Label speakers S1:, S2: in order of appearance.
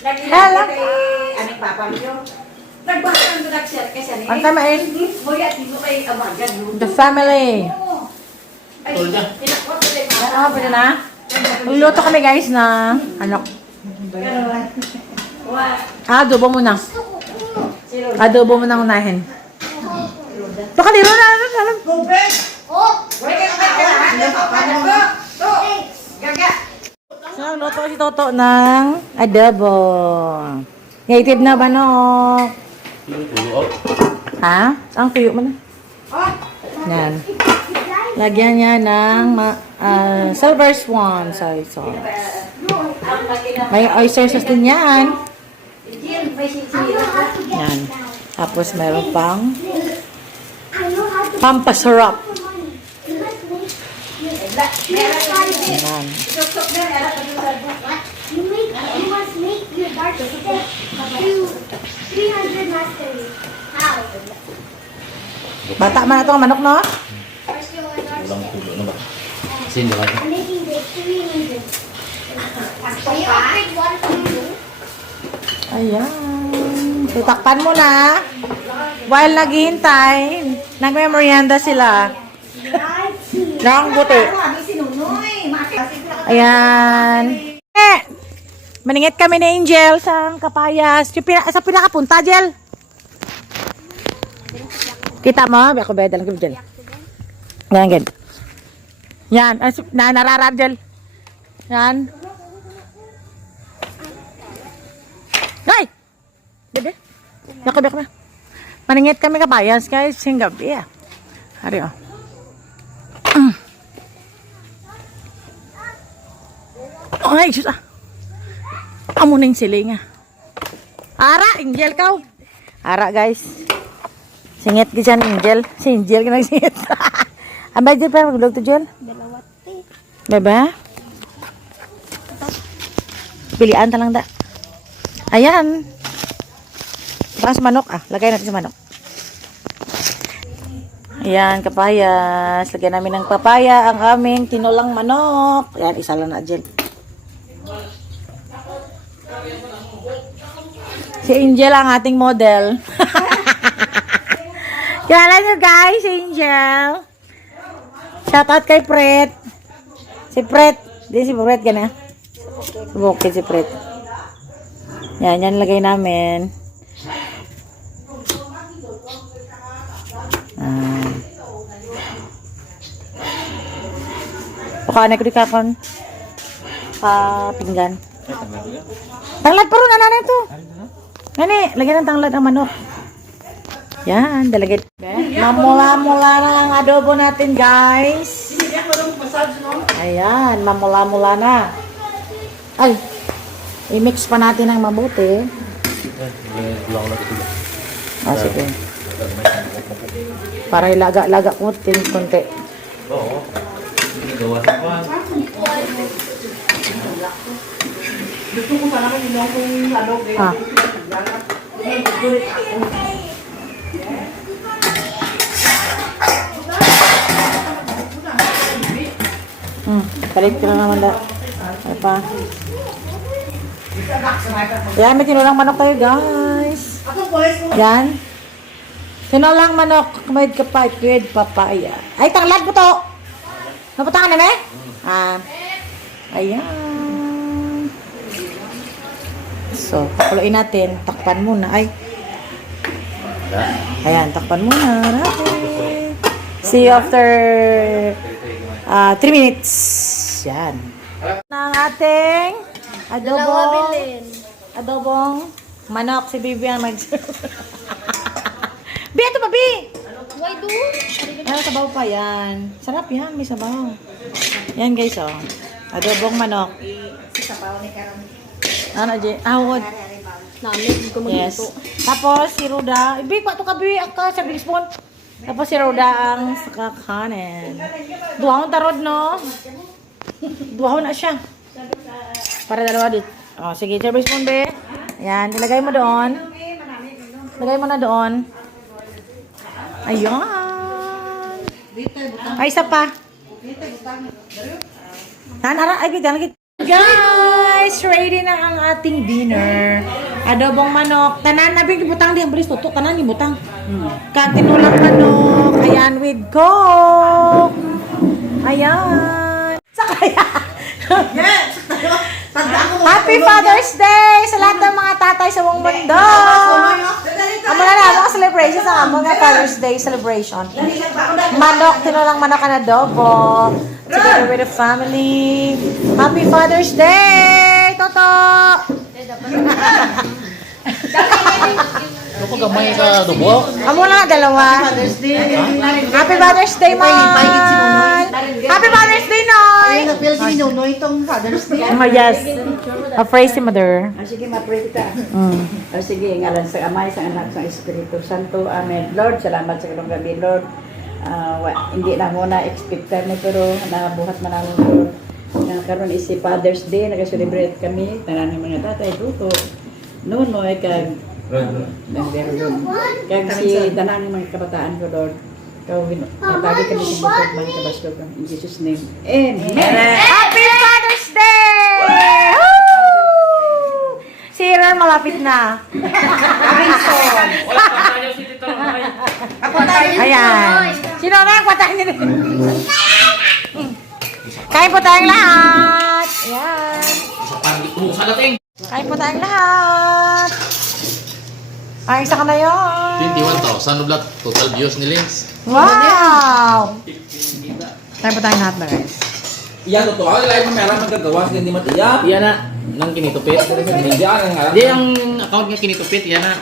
S1: Hello.
S2: Ani papa yun. Nagbasa ang nag-share kasi ni.
S1: Ang tama eh.
S2: Hoy, at mo kay amagan mo.
S1: The family.
S2: Ay, ko
S1: ah, pwede na. Luluto kami guys na ano.
S2: Wa.
S1: Adobo muna. Adobo muna unahin. Baka liro na. ano, ano.
S2: Hoy, kay kay kay. Ano ko? To. Gaga.
S1: So, luto si Toto ng adobo. Native na ba no? Ha? Ang tuyo mo na. Yan. Lagyan niya ng ma- ah, silver swan soy sauce. May oyster sauce din yan. Yan. Tapos meron pang pampasarap.
S3: money. You must make
S2: Meron din.
S1: Yan.
S2: Sok-sok na, meron pa din sa buwan.
S3: you make you must make your dark stick to 300 mastery. How?
S1: Bata man itong manok, no?
S3: First you want dark
S4: Walang tulo na ba? Kasi hindi lang.
S3: I'm making this 300. Can you upgrade one to two?
S1: Ayan. Tutakpan mo na. While naghihintay, nagmemorianda sila. Nang buti. Ayan. Eh, maningit kami ni Angel sa Kapayas. Yung pina, sa pinakapunta, Jel. Kita mo? Ako ba? Dalang Jel. Yan, gan. Yan. Na, nararab, Jel. Yan. Ay! Bebe. Yako na. Maningit kami Kapayas, guys. Sing gabi, ah. Hari, oh. Ay, sus ah. Amo na yung siling ah. Ara, Angel ka. Ara, guys. Singit ka dyan, Angel. Si Angel ka nagsingit. Abay, Angel, pero magulog to, Angel.
S3: Dalawat eh.
S1: Beba? Pilian ta lang da. Ayan. Baka sa manok ah. Lagay natin sa manok. Ayan, kapayas. Lagyan namin ng papaya ang aming tinulang manok. Ayan, isa lang na, Angel. Si Angel ang ating model. Kilala nyo guys, si Angel. Shoutout kay Pret. Si Pret. Di si Pret gana. Bukid si Pret. Yan, yan lagay namin. Ah. Baka na ko di kakon. Pa pinggan. Tanglad pa rin, nanay to. Nani, lagyan ng tanglad ang manok. Yan, dalagay. Mamula-mula na ang adobo natin, guys. Ayan, mamula-mula na. Ay, i-mix pa natin ng mabuti. Ah, sige. Para ilaga-laga ko tin konti.
S4: Oo. Gawa sa kwan.
S1: Ah. Hmm, balik ko na naman da. Ay pa. Yan, may tinulang manok tayo, guys. Yan. Tinulang manok, may kapay, with papaya. Ay, tanglad po to. Napunta ka na, me? Ah. Ayan. So, pakuluin natin. Takpan muna. Ay, ayan, takpan muna natin. See you after 3 minutes. Yan. Ng ating adobo. Adobong manok si Bibi ang mag Bi, ito pa, Bi!
S3: Why do?
S1: Ano, sabaw pa yan. Sarap yan, may sabaw. Yan guys, oh. Adobong manok. Ano, J? Ah, wood.
S3: Namin ko
S1: Yes. Tapos, si Ruda. Bi, pato ka, Bi. Aka, sa Spoon. Tapos, si Ruda ang sakakanin. Duwahon tarod, no? Duwahon na siya. Para dalawa dito. Oh, sige, sa Big Spoon, Bi. Ayan, ilagay mo doon. Ilagay mo na doon. Ayan. Ay, isa pa. Nanara, ay, bigan lagi. Guys! Guys, ready na ang ating dinner. Adobong manok. Tanan na bing butang di bilis tutok tanan ni butang. Katinulang manok. Ayan with coke. Ayan. Sakaya.
S2: Yes! Tandaan mo.
S1: Happy Father's Day sa lahat ng mga tatay sa buong mundo. Amo na na celebration sa mga Father's Day celebration. Manok, tinulang manok na adobo. Together with the family. Happy Father's Day, Toto!
S4: Ano ko gamay ka dubo?
S1: Amo na dalawa. Happy Father's Day, Mom! Happy Father's Day, Noy!
S2: Napil si Nuno itong Father's Day.
S1: Oh, yes. A praise si Mother.
S2: Ah, sige, ma-pray kita.
S1: Mm.
S2: Ah, sige, ngalan sa Amay, sa Anak, sa Espiritu Santo. Amen. Lord, salamat sa kalong gabi, Lord. Ah, wa- hindi na mo na expectan mo, pero nabuhat man namin, Lord. Nga karon is si Father's Day, nag-celebrate kami. Tanan ng mga tatay, tuto. Nunoy, kag Nagderon. Kag si tanang mga kabataan ko, Lord. Ikaw, natagi kami sa mga kabaslo ko. In Jesus' name. Amen.
S1: Happy Father's Day! Woo! Si Aaron malapit na. Ayan. Sino na ang patayin niyo? Kain po tayong lahat. Ayan. Kain po tayong lahat. Ay, isa ka na yun.
S4: 21,000 ulat total views ni Links.
S1: Wow! Kain po tayong lahat na guys.
S5: Iya, totoo. Ang lahat ng meron magagawa sa hindi matiyak.
S4: Yan na. Nang kinitupit. Hindi ang account nga kinitupit. Yan na.